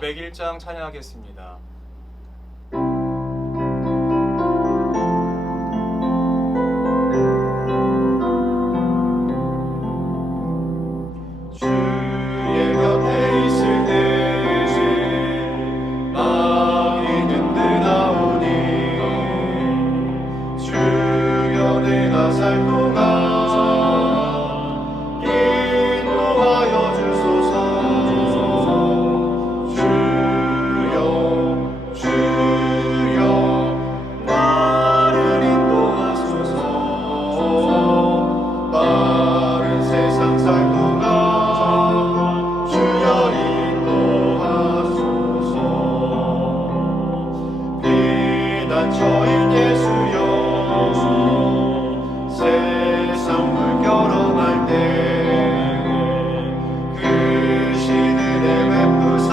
401장 찬양하겠습니다. 주의 곁에 있을 때 마음이 든든하오니 주여 내가 살 동안 인도하여 주소서. 주여 나를 인도하소서. 빠른 세상 살 동안 주여 인도하소서. 피난처인 예수여 세상 물결어갈 때 그 신은혜 베푸사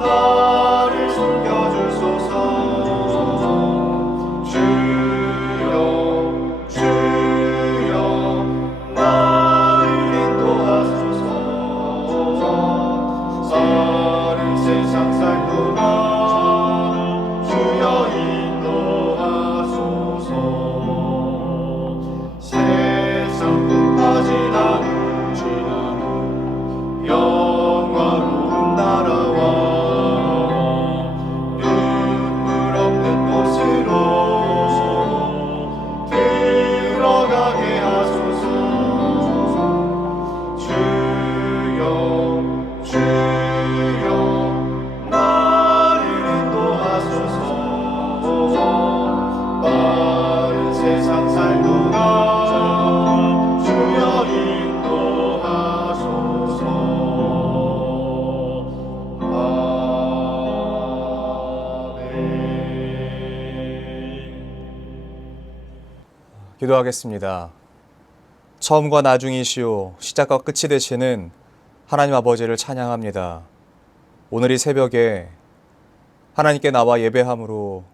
나를 숨겨주소서. 주여 나를 인도하소서. 빠른 세상 살 동안 주여 인도하소서. 세상 끝까지 나는 영화로운 나라와 눈물 없는 곳으로 들어가게 하소서. 주여 나를 인도하소서. 빠른 세상 살 동안 주여 인도하소서. 기도하겠습니다. 처음과 나중이시오 시작과 끝이 되시는 하나님 아버지를 찬양합니다. 오늘 이 새벽에 하나님께 나와 예배함으로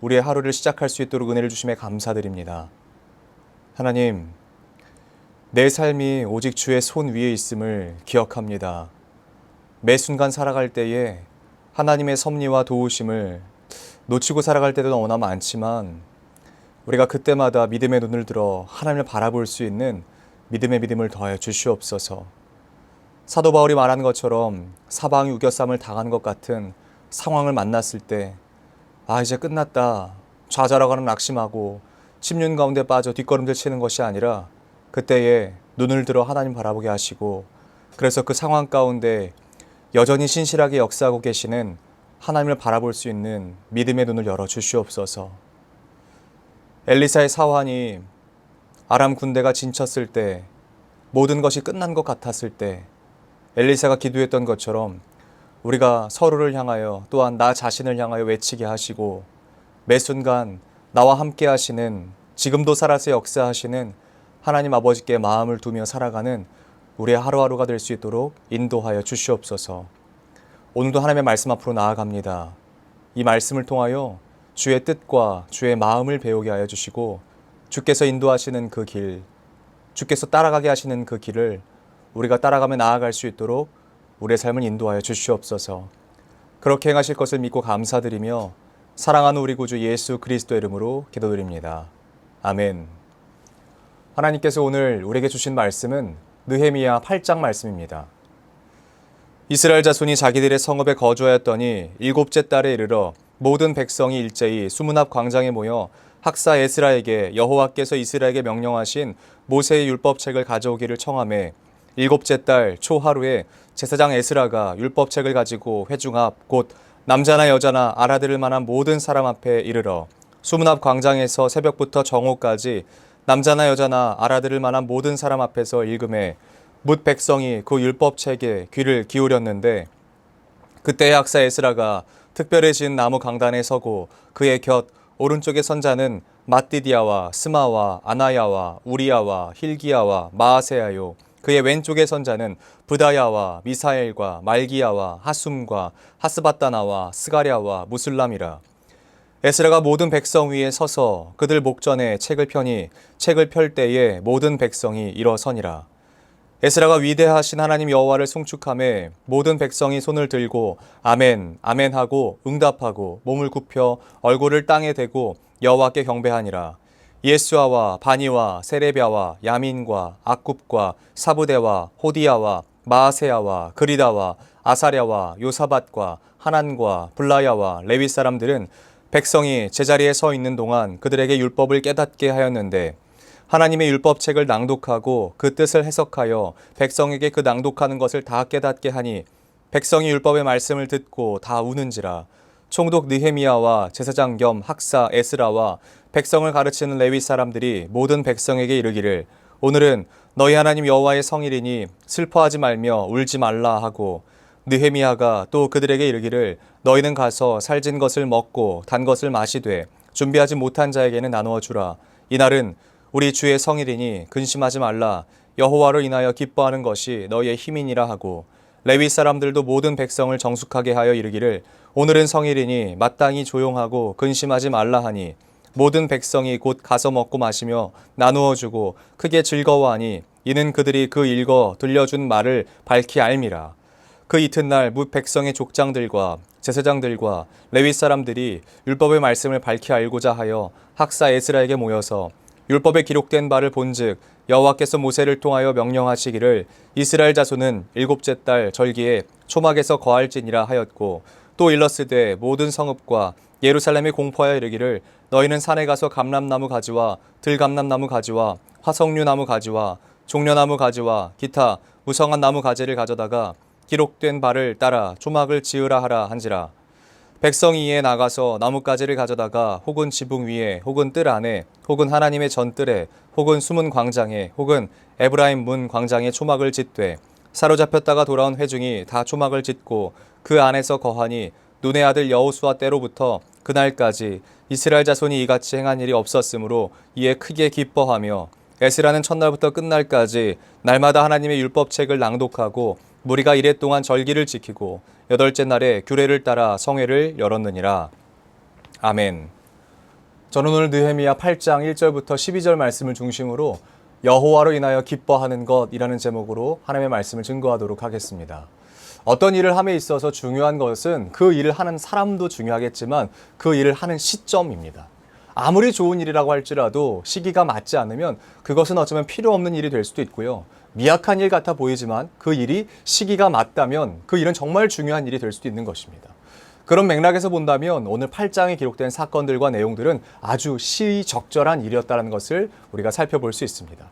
우리의 하루를 시작할 수 있도록 은혜를 주심에 감사드립니다. 하나님, 내 삶이 오직 주의 손 위에 있음을 기억합니다. 매 순간 살아갈 때에 하나님의 섭리와 도우심을 놓치고 살아갈 때도 너무나 많지만 우리가 그때마다 믿음의 눈을 들어 하나님을 바라볼 수 있는 믿음을 더하여 주시옵소서. 사도 바울이 말한 것처럼 사방이 우겨쌈을 당한 것 같은 상황을 만났을 때 이제 끝났다 좌절하거나 낙심하고 침륜 가운데 빠져 뒷걸음질 치는 것이 아니라 그때에 눈을 들어 하나님 바라보게 하시고 그래서 그 상황 가운데 여전히 신실하게 역사하고 계시는 하나님을 바라볼 수 있는 믿음의 눈을 열어 주시옵소서. 엘리사의 사환이 아람 군대가 진쳤을 때 모든 것이 끝난 것 같았을 때 엘리사가 기도했던 것처럼 우리가 서로를 향하여 또한 나 자신을 향하여 외치게 하시고 매 순간 나와 함께 하시는 지금도 살아서 역사하시는 하나님 아버지께 마음을 두며 살아가는 우리의 하루하루가 될 수 있도록 인도하여 주시옵소서. 오늘도 하나님의 말씀 앞으로 나아갑니다. 이 말씀을 통하여 주의 뜻과 주의 마음을 배우게 하여 주시고 주께서 인도하시는 그 길, 주께서 따라가게 하시는 그 길을 우리가 따라가며 나아갈 수 있도록 우리의 삶을 인도하여 주시옵소서. 그렇게 행하실 것을 믿고 감사드리며 사랑하는 우리 구주 예수 그리스도의 이름으로 기도드립니다. 아멘. 하나님께서 오늘 우리에게 주신 말씀은 느헤미야 8장 말씀입니다. 이스라엘 자손이 자기들의 성읍에 거주하였더니 일곱째 달에 이르러 모든 백성이 일제히 수문 앞 광장에 모여 학사 에스라에게 여호와께서 이스라엘에게 명령하신 모세의 율법책을 가져오기를 청하매 일곱째 달 초하루에 제사장 에스라가 율법책을 가지고 회중 앞 곧 남자나 여자나 알아들을 만한 모든 사람 앞에 이르러 수문 앞 광장에서 새벽부터 정오까지 남자나 여자나 알아들을 만한 모든 사람 앞에서 읽음에 뭇 백성이 그 율법책에 귀를 기울였는데 그때의 학사 에스라가 특별히 지은 나무 강단에 서고 그의 곁 오른쪽의 선자는 마띠디아와 스마와 아나야와 우리야와 힐기야와 마아세야요 그의 왼쪽의 선자는 브다야와 미사엘과 말기야와 하숨과 하스바다나와 스가랴와 무슬람이라. 에스라가 모든 백성 위에 서서 그들 목전에 책을 펴니 책을 펼 때에 모든 백성이 일어서니라. 에스라가 위대하신 하나님 여호와를 송축하며 모든 백성이 손을 들고 아멘 아멘 하고 응답하고 몸을 굽혀 얼굴을 땅에 대고 여호와께 경배하니라. 예수아와 바니와 세레비아와 야민과 악굽과 사부대와 호디야와 마아세야와 그리다와 아사랴와 요사밧과 하난과 블라야와 레위 사람들은 백성이 제자리에 서 있는 동안 그들에게 율법을 깨닫게 하였는데 하나님의 율법책을 낭독하고 그 뜻을 해석하여 백성에게 그 낭독하는 것을 다 깨닫게 하니 백성이 율법의 말씀을 듣고 다 우는지라. 총독 느헤미야와 제사장 겸 학사 에스라와 백성을 가르치는 레위 사람들이 모든 백성에게 이르기를 오늘은 너희 하나님 여호와의 성일이니 슬퍼하지 말며 울지 말라 하고 느헤미야가 또 그들에게 이르기를 너희는 가서 살진 것을 먹고 단 것을 마시되 준비하지 못한 자에게는 나누어 주라. 이날은 우리 주의 성일이니 근심하지 말라. 여호와로 인하여 기뻐하는 것이 너희의 힘이니라 하고 레위 사람들도 모든 백성을 정숙하게 하여 이르기를 오늘은 성일이니 마땅히 조용하고 근심하지 말라 하니 모든 백성이 곧 가서 먹고 마시며 나누어 주고 크게 즐거워하니 이는 그들이 그 읽어 들려준 말을 밝히 알미라. 그 이튿날 뭇 백성의 족장들과 제사장들과 레위 사람들이 율법의 말씀을 밝히 알고자 하여 학사 에스라에게 모여서 율법에 기록된 바를 본즉 여호와께서 모세를 통하여 명령하시기를 이스라엘 자손은 일곱째 달 절기에 초막에서 거할지니라 하였고 또 일렀으되 모든 성읍과 예루살렘에 공포하여 이르기를 너희는 산에 가서 감람나무 가지와 들감람나무 가지와 화석류나무 가지와 종려나무 가지와 기타 무성한 나무 가지를 가져다가 기록된 바를 따라 초막을 지으라 하라 한지라. 백성이 이에 나가서 나뭇가지를 가져다가 혹은 지붕 위에 혹은 뜰 안에 혹은 하나님의 전뜰에 혹은 숨은 광장에 혹은 에브라임 문 광장에 초막을 짓되 사로잡혔다가 돌아온 회중이 다 초막을 짓고 그 안에서 거하니 눈의 아들 여호수아 때로부터 그날까지 이스라엘 자손이 이같이 행한 일이 없었으므로 이에 크게 기뻐하며 에스라는 첫날부터 끝날까지 날마다 하나님의 율법책을 낭독하고 무리가 이레 동안 절기를 지키고 여덟째 날에 규례를 따라 성회를 열었느니라. 아멘. 저는 오늘 느헤미야 8장 1절부터 12절 말씀을 중심으로 여호와로 인하여 기뻐하는 것이라는 제목으로 하나님의 말씀을 증거하도록 하겠습니다. 어떤 일을 함에 있어서 중요한 것은 그 일을 하는 사람도 중요하겠지만 그 일을 하는 시점입니다. 아무리 좋은 일이라고 할지라도 시기가 맞지 않으면 그것은 어쩌면 필요 없는 일이 될 수도 있고요. 미약한 일 같아 보이지만 그 일이 시기가 맞다면 그 일은 정말 중요한 일이 될 수도 있는 것입니다. 그런 맥락에서 본다면 오늘 8장에 기록된 사건들과 내용들은 아주 시의적절한 일이었다는 것을 우리가 살펴볼 수 있습니다.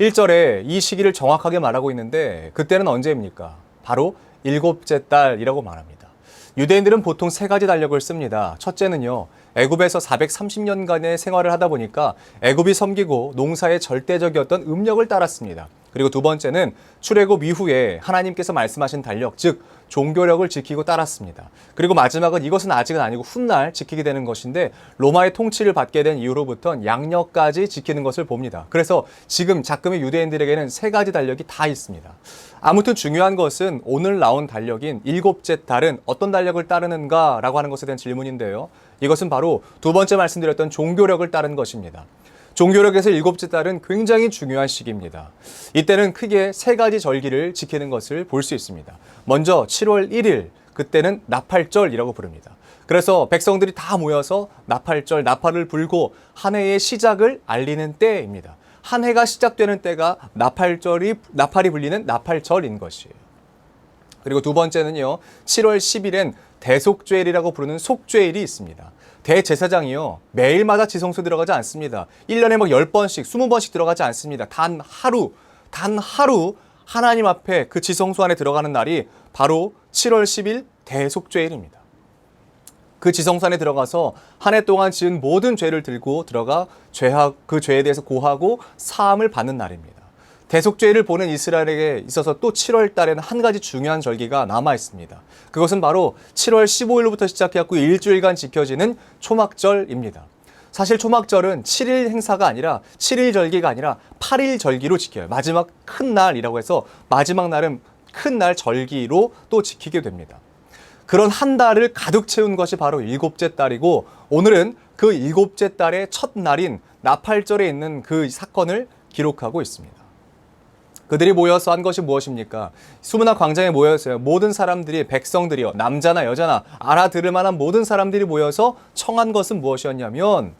1절에 이 시기를 정확하게 말하고 있는데 그때는 언제입니까? 바로 일곱째 달이라고 말합니다. 유대인들은 보통 세 가지 달력을 씁니다. 첫째는요, 애굽에서 430년간의 생활을 하다 보니까 애굽이 섬기고 농사에 절대적이었던 음력을 따랐습니다. 그리고 두 번째는 출애굽 이후에 하나님께서 말씀하신 달력, 즉 종교력을 지키고 따랐습니다. 그리고 마지막은 이것은 아직은 아니고 훗날 지키게 되는 것인데 로마의 통치를 받게 된 이후로부터는 양력까지 지키는 것을 봅니다. 그래서 지금 작금의 유대인들에게는 세 가지 달력이 다 있습니다. 아무튼 중요한 것은 오늘 나온 달력인 일곱째 달은 어떤 달력을 따르는가라고 하는 것에 대한 질문인데요. 이것은 바로 두 번째 말씀드렸던 종교력을 따른 것입니다. 종교력에서 일곱째 달은 굉장히 중요한 시기입니다. 이때는 크게 세 가지 절기를 지키는 것을 볼 수 있습니다. 먼저 7월 1일, 그때는 나팔절이라고 부릅니다. 그래서 백성들이 다 모여서 나팔절, 나팔을 불고 한 해의 시작을 알리는 때입니다. 한 해가 시작되는 때가 나팔이 불리는 나팔절인 것이에요. 그리고 두 번째는요, 7월 10일엔 대속죄일이라고 부르는 속죄일이 있습니다. 대제사장이요, 매일마다 지성소 들어가지 않습니다. 1년에 막 10번씩, 20번씩 들어가지 않습니다. 단 하루 하나님 앞에 그 지성소 안에 들어가는 날이 바로 7월 10일 대속죄일입니다. 그 지성소 안에 들어가서 한 해 동안 지은 모든 죄를 들고 들어가 그 죄에 대해서 고하고 사함을 받는 날입니다. 대속죄를 보낸 이스라엘에게 있어서 또 7월 달에는 한 가지 중요한 절기가 남아 있습니다. 그것은 바로 7월 15일부터 시작해서 일주일간 지켜지는 초막절입니다. 사실 초막절은 7일 행사가 아니라 7일 절기가 아니라 8일 절기로 지켜요. 마지막 큰 날이라고 해서 마지막 날은 큰 날 절기로 또 지키게 됩니다. 그런 한 달을 가득 채운 것이 바로 일곱째 달이고 오늘은 그 일곱째 달의 첫 날인 나팔절에 있는 그 사건을 기록하고 있습니다. 그들이 모여서 한 것이 무엇입니까? 수문화 광장에 모였어요. 모든 사람들이, 백성들이요, 남자나 여자나 알아들을 만한 모든 사람들이 모여서 청한 것은 무엇이었냐면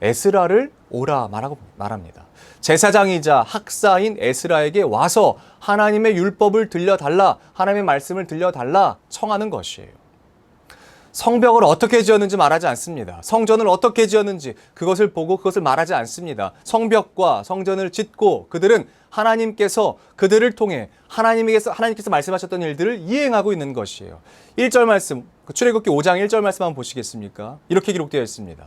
에스라를 오라 말합니다. 제사장이자 학사인 에스라에게 와서 하나님의 율법을 들려달라, 하나님의 말씀을 들려달라 청하는 것이에요. 성벽을 어떻게 지었는지 말하지 않습니다. 성전을 어떻게 지었는지 그것을 보고 그것을 말하지 않습니다. 성벽과 성전을 짓고 그들은 하나님께서 그들을 통해 하나님께서 말씀하셨던 일들을 이행하고 있는 것이에요. 1절 말씀, 출애굽기 5장 1절 말씀 한번 보시겠습니까? 이렇게 기록되어 있습니다.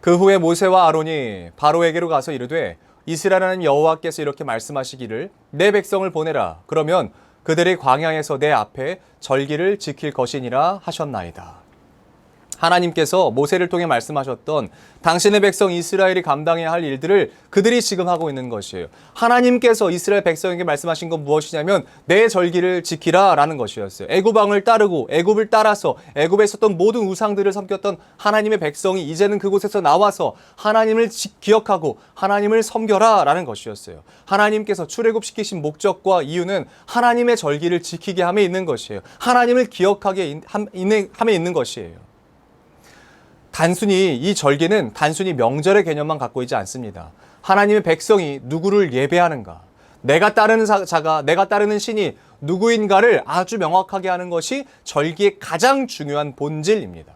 그 후에 모세와 아론이 바로에게로 가서 이르되 이스라엘 하나님 여호와께서 이렇게 말씀하시기를 내 백성을 보내라. 그러면 그들이 광야에서 내 앞에 절기를 지킬 것이니라 하셨나이다. 하나님께서 모세를 통해 말씀하셨던 당신의 백성 이스라엘이 감당해야 할 일들을 그들이 지금 하고 있는 것이에요. 하나님께서 이스라엘 백성에게 말씀하신 건 무엇이냐면 내 절기를 지키라 라는 것이었어요. 애굽왕을 따르고 애굽을 따라서 애굽에 있었던 모든 우상들을 섬겼던 하나님의 백성이 이제는 그곳에서 나와서 하나님을 기억하고 하나님을 섬겨라 라는 것이었어요. 하나님께서 출애굽시키신 목적과 이유는 하나님의 절기를 지키게 함에 있는 것이에요. 하나님을 기억하게 함에 있는 것이에요. 단순히 이 절기는 단순히 명절의 개념만 갖고 있지 않습니다. 하나님의 백성이 누구를 예배하는가, 내가 따르는 자가, 내가 따르는 신이 누구인가를 아주 명확하게 하는 것이 절기의 가장 중요한 본질입니다.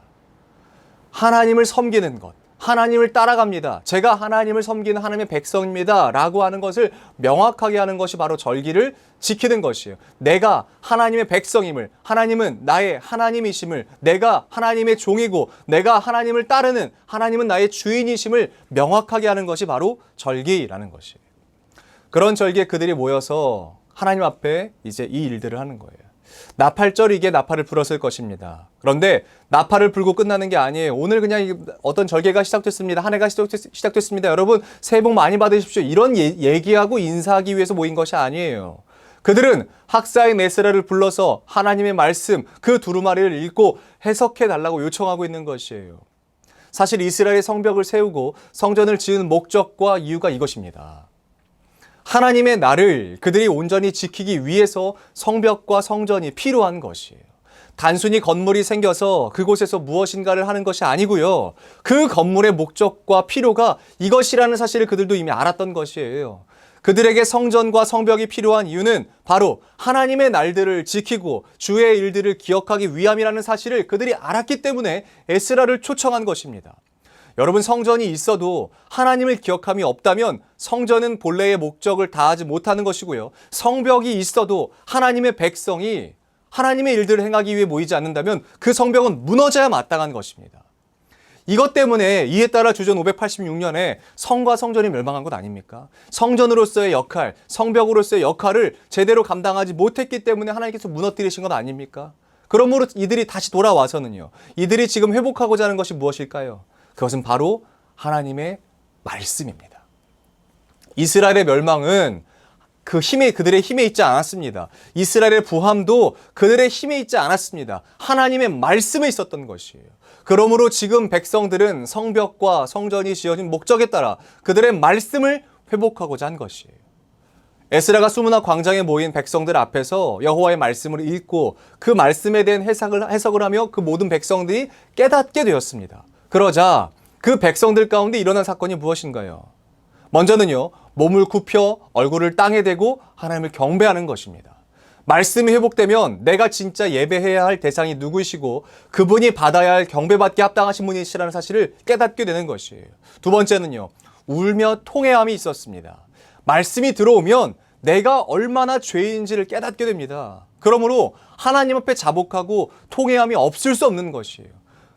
하나님을 섬기는 것, 하나님을 따라갑니다. 제가 하나님을 섬기는 하나님의 백성입니다. 라고 하는 것을 명확하게 하는 것이 바로 절기를 지키는 것이에요. 내가 하나님의 백성임을, 하나님은 나의 하나님이심을, 내가 하나님의 종이고 내가 하나님을 따르는 하나님은 나의 주인이심을 명확하게 하는 것이 바로 절기라는 것이에요. 그런 절기에 그들이 모여서 하나님 앞에 이제 이 일들을 하는 거예요. 나팔절이기에 나팔을 불었을 것입니다. 그런데 나팔을 불고 끝나는 게 아니에요. 오늘 그냥 어떤 절개가 시작됐습니다. 한 해가 시작됐습니다. 여러분 새해 복 많이 받으십시오. 이런 얘기하고 인사하기 위해서 모인 것이 아니에요. 그들은 학사인 에스라를 불러서 하나님의 말씀 그 두루마리를 읽고 해석해 달라고 요청하고 있는 것이에요. 사실 이스라엘의 성벽을 세우고 성전을 지은 목적과 이유가 이것입니다. 하나님의 나를 그들이 온전히 지키기 위해서 성벽과 성전이 필요한 것이에요. 단순히 건물이 생겨서 그곳에서 무엇인가를 하는 것이 아니고요. 그 건물의 목적과 필요가 이것이라는 사실을 그들도 이미 알았던 것이에요. 그들에게 성전과 성벽이 필요한 이유는 바로 하나님의 날들을 지키고 주의 일들을 기억하기 위함이라는 사실을 그들이 알았기 때문에 에스라를 초청한 것입니다. 여러분, 성전이 있어도 하나님을 기억함이 없다면 성전은 본래의 목적을 다하지 못하는 것이고요. 성벽이 있어도 하나님의 백성이 하나님의 일들을 행하기 위해 모이지 않는다면 그 성벽은 무너져야 마땅한 것입니다. 이것 때문에 이에 따라 주전 586년에 성과 성전이 멸망한 것 아닙니까? 성전으로서의 역할, 성벽으로서의 역할을 제대로 감당하지 못했기 때문에 하나님께서 무너뜨리신 것 아닙니까? 그러므로 이들이 다시 돌아와서는요. 이들이 지금 회복하고자 하는 것이 무엇일까요? 그것은 바로 하나님의 말씀입니다. 이스라엘의 멸망은 그들의 힘에 있지 않았습니다. 이스라엘의 부함도 그들의 힘에 있지 않았습니다. 하나님의 말씀에 있었던 것이에요. 그러므로 지금 백성들은 성벽과 성전이 지어진 목적에 따라 그들의 말씀을 회복하고자 한 것이에요. 에스라가 수문화 광장에 모인 백성들 앞에서 여호와의 말씀을 읽고 그 말씀에 대한 해석을 하며 그 모든 백성들이 깨닫게 되었습니다. 그러자 그 백성들 가운데 일어난 사건이 무엇인가요? 먼저는요, 몸을 굽혀 얼굴을 땅에 대고 하나님을 경배하는 것입니다. 말씀이 회복되면 내가 진짜 예배해야 할 대상이 누구이시고 그분이 받아야 할 경배받기 합당하신 분이시라는 사실을 깨닫게 되는 것이에요. 두 번째는요, 울며 통회함이 있었습니다. 말씀이 들어오면 내가 얼마나 죄인지를 깨닫게 됩니다. 그러므로 하나님 앞에 자복하고 통회함이 없을 수 없는 것이에요.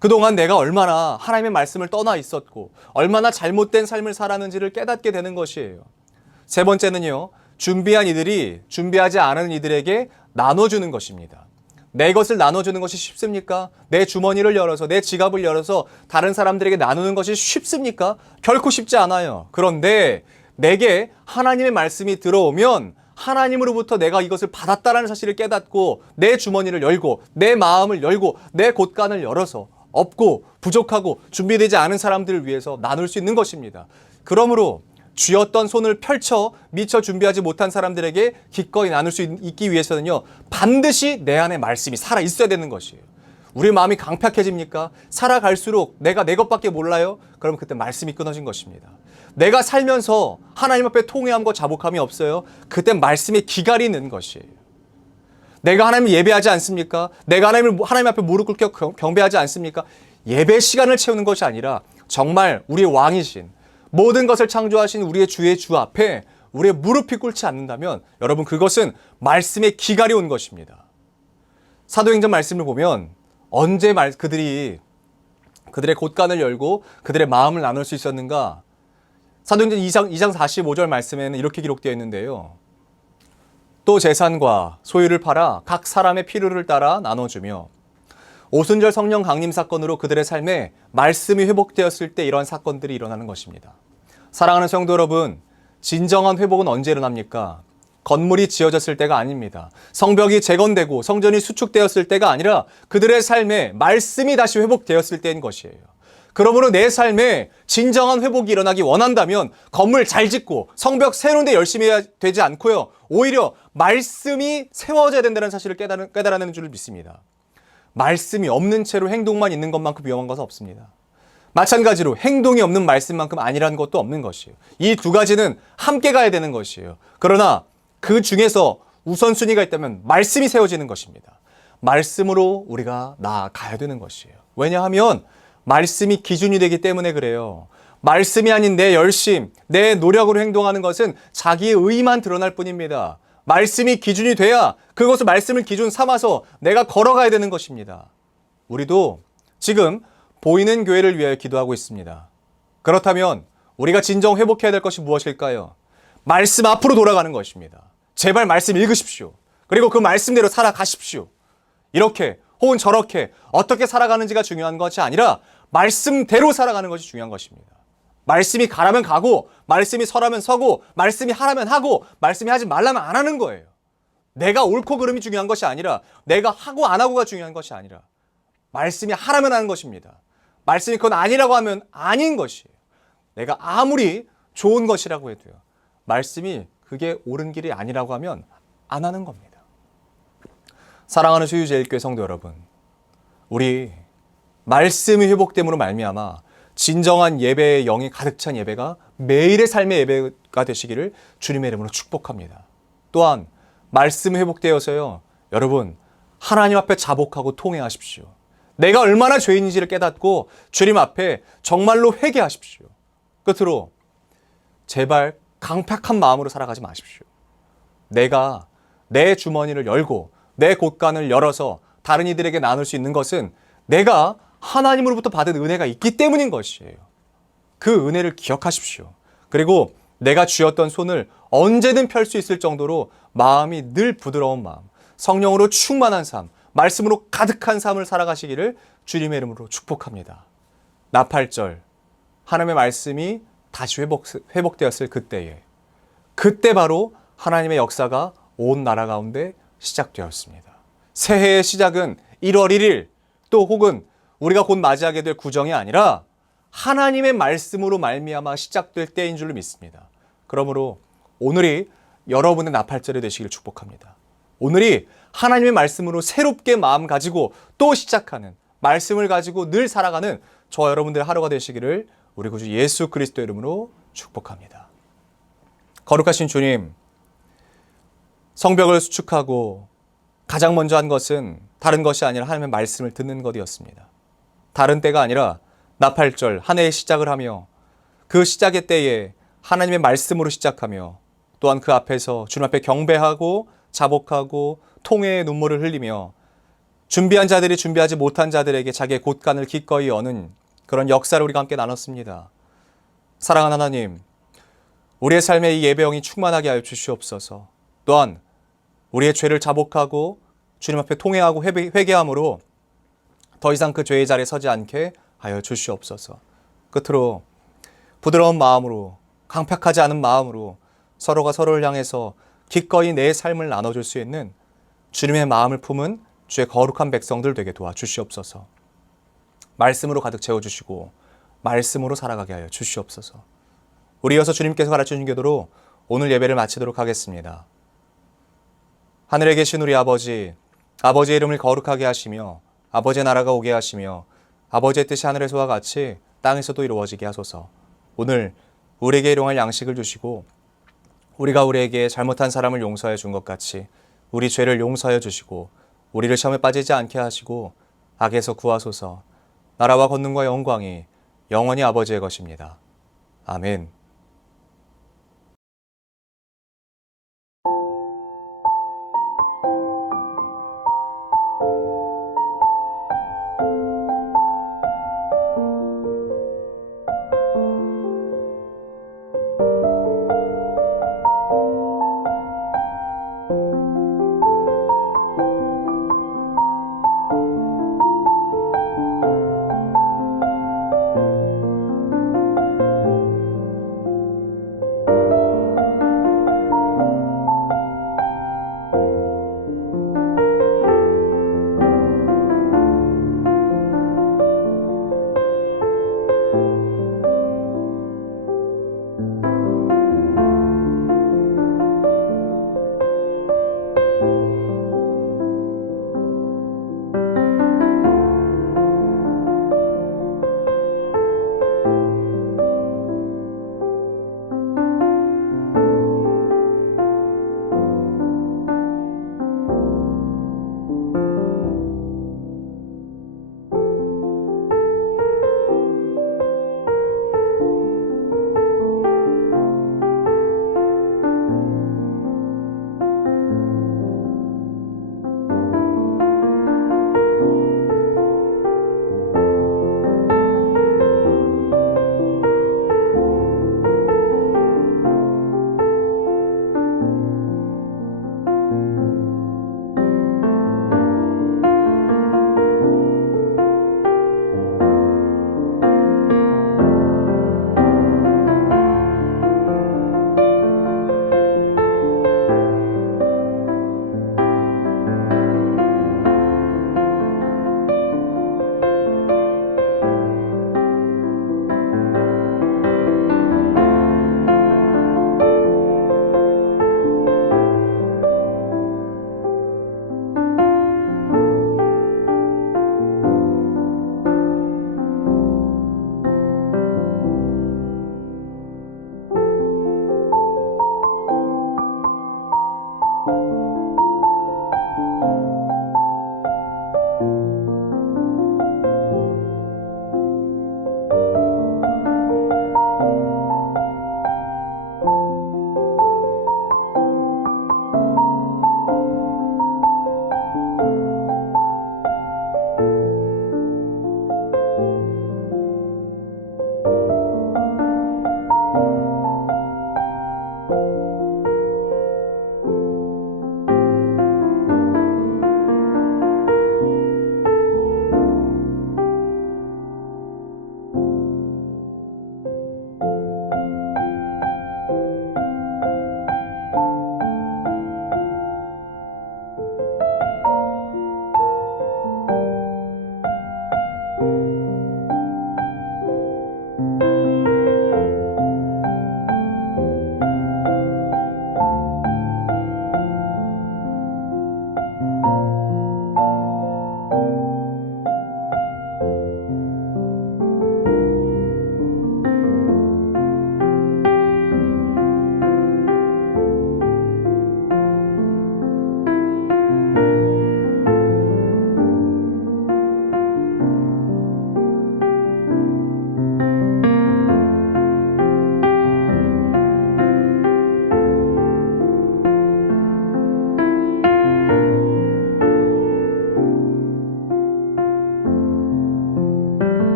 그동안 내가 얼마나 하나님의 말씀을 떠나 있었고 얼마나 잘못된 삶을 살았는지를 깨닫게 되는 것이에요. 세 번째는요, 준비한 이들이 준비하지 않은 이들에게 나눠주는 것입니다. 내 것을 나눠주는 것이 쉽습니까? 내 주머니를 열어서 내 지갑을 열어서 다른 사람들에게 나누는 것이 쉽습니까? 결코 쉽지 않아요. 그런데 내게 하나님의 말씀이 들어오면 하나님으로부터 내가 이것을 받았다라는 사실을 깨닫고 내 주머니를 열고 내 마음을 열고 내 곳간을 열어서 없고 부족하고 준비되지 않은 사람들을 위해서 나눌 수 있는 것입니다. 그러므로 쥐었던 손을 펼쳐 미처 준비하지 못한 사람들에게 기꺼이 나눌 수 있기 위해서는요, 반드시 내 안에 말씀이 살아 있어야 되는 것이에요. 우리 마음이 강팍해집니까? 살아갈수록 내가 내 것밖에 몰라요? 그럼 그때 말씀이 끊어진 것입니다. 내가 살면서 하나님 앞에 통회함과 자복함이 없어요? 그때 말씀에 기갈이 는 것이에요. 내가 하나님을 예배하지 않습니까? 내가 하나님 앞에 무릎 꿇고 경배하지 않습니까? 예배 시간을 채우는 것이 아니라 정말 우리의 왕이신, 모든 것을 창조하신 우리의 주의 주 앞에 우리의 무릎이 꿇지 않는다면 여러분, 그것은 말씀에 기갈이 온 것입니다. 사도행전 말씀을 보면 언제 그들의 곳간을 열고 그들의 마음을 나눌 수 있었는가? 사도행전 2장 45절 말씀에는 이렇게 기록되어 있는데요. 또 재산과 소유를 팔아 각 사람의 필요를 따라 나눠주며, 오순절 성령 강림 사건으로 그들의 삶에 말씀이 회복되었을 때 이러한 사건들이 일어나는 것입니다. 사랑하는 성도 여러분, 진정한 회복은 언제 일어납니까? 건물이 지어졌을 때가 아닙니다. 성벽이 재건되고 성전이 수축되었을 때가 아니라 그들의 삶에 말씀이 다시 회복되었을 때인 것이에요. 그러므로 내 삶에 진정한 회복이 일어나기 원한다면 건물 잘 짓고 성벽 세우는 데 열심히 해야 되지 않고요, 오히려 말씀이 세워져야 된다는 사실을 깨달아내는 줄 믿습니다. 말씀이 없는 채로 행동만 있는 것만큼 위험한 것은 없습니다. 마찬가지로 행동이 없는 말씀만큼 아니라는 것도 없는 것이에요. 이 두 가지는 함께 가야 되는 것이에요. 그러나 그 중에서 우선순위가 있다면 말씀이 세워지는 것입니다. 말씀으로 우리가 나아가야 되는 것이에요. 왜냐하면 말씀이 기준이 되기 때문에 그래요. 말씀이 아닌 내 열심, 내 노력으로 행동하는 것은 자기의 의만 드러날 뿐입니다. 말씀이 기준이 돼야 그것을 말씀을 기준 삼아서 내가 걸어가야 되는 것입니다. 우리도 지금 보이는 교회를 위하여 기도하고 있습니다. 그렇다면 우리가 진정 회복해야 될 것이 무엇일까요? 말씀 앞으로 돌아가는 것입니다. 제발 말씀 읽으십시오. 그리고 그 말씀대로 살아가십시오. 이렇게 혹은 저렇게 어떻게 살아가는지가 중요한 것이 아니라 말씀대로 살아가는 것이 중요한 것입니다. 말씀이 가라면 가고, 말씀이 서라면 서고, 말씀이 하라면 하고, 말씀이 하지 말라면 안 하는 거예요. 내가 옳고 그름이 중요한 것이 아니라, 내가 하고 안 하고가 중요한 것이 아니라, 말씀이 하라면 하는 것입니다. 말씀이 그건 아니라고 하면 아닌 것이에요. 내가 아무리 좋은 것이라고 해도요, 말씀이 그게 옳은 길이 아니라고 하면 안 하는 겁니다. 사랑하는 수유제일교회 성도 여러분, 우리 말씀이 회복됨으로 말미암아 진정한 예배의 영이 가득 찬 예배가 매일의 삶의 예배가 되시기를 주님의 이름으로 축복합니다. 또한 말씀이 회복되어서요, 여러분 하나님 앞에 자복하고 통회하십시오. 내가 얼마나 죄인인지를 깨닫고 주님 앞에 정말로 회개하십시오. 끝으로 제발 강팍한 마음으로 살아가지 마십시오. 내가 내 주머니를 열고 내 곳간을 열어서 다른 이들에게 나눌 수 있는 것은 내가 하나님으로부터 받은 은혜가 있기 때문인 것이에요. 그 은혜를 기억하십시오. 그리고 내가 쥐었던 손을 언제든 펼 수 있을 정도로 마음이 늘 부드러운 마음, 성령으로 충만한 삶, 말씀으로 가득한 삶을 살아가시기를 주님의 이름으로 축복합니다. 나팔절, 하나님의 말씀이 다시 회복되었을 그때 바로 하나님의 역사가 온 나라 가운데 시작되었습니다. 새해의 시작은 1월 1일 또 혹은 우리가 곧 맞이하게 될 구정이 아니라 하나님의 말씀으로 말미암아 시작될 때인 줄로 믿습니다. 그러므로 오늘이 여러분의 나팔절이 되시기를 축복합니다. 오늘이 하나님의 말씀으로 새롭게 마음 가지고 또 시작하는, 말씀을 가지고 늘 살아가는 저와 여러분들의 하루가 되시기를 우리 구주 예수 그리스도 이름으로 축복합니다. 거룩하신 주님, 성벽을 수축하고 가장 먼저 한 것은 다른 것이 아니라 하나님의 말씀을 듣는 것이었습니다. 다른 때가 아니라 나팔절, 한 해의 시작을 하며 그 시작의 때에 하나님의 말씀으로 시작하며 또한 그 앞에서 주님 앞에 경배하고 자복하고 통회의 눈물을 흘리며 준비한 자들이 준비하지 못한 자들에게 자기의 곳간을 기꺼이 여는 그런 역사를 우리가 함께 나눴습니다. 사랑하는 하나님, 우리의 삶에 이 예배영이 충만하게 하여 주시옵소서. 또한 우리의 죄를 자복하고 주님 앞에 통회하고 회개함으로 더 이상 그 죄의 자리에 서지 않게 하여 주시옵소서. 끝으로 부드러운 마음으로, 강팍하지 않은 마음으로 서로가 서로를 향해서 기꺼이 내 삶을 나눠줄 수 있는 주님의 마음을 품은 주의 거룩한 백성들 되게 도와주시옵소서. 말씀으로 가득 채워주시고 말씀으로 살아가게 하여 주시옵소서. 우리 이어서 주님께서 가르쳐주신 기도로 오늘 예배를 마치도록 하겠습니다. 하늘에 계신 우리 아버지, 아버지의 이름을 거룩하게 하시며 아버지의 나라가 오게 하시며 아버지의 뜻이 하늘에서와 같이 땅에서도 이루어지게 하소서. 오늘 우리에게 일용할 양식을 주시고 우리가 우리에게 잘못한 사람을 용서해 준 것 같이 우리 죄를 용서하여 주시고 우리를 시험에 빠지지 않게 하시고 악에서 구하소서. 나라와 권능과 영광이 영원히 아버지의 것입니다. 아멘.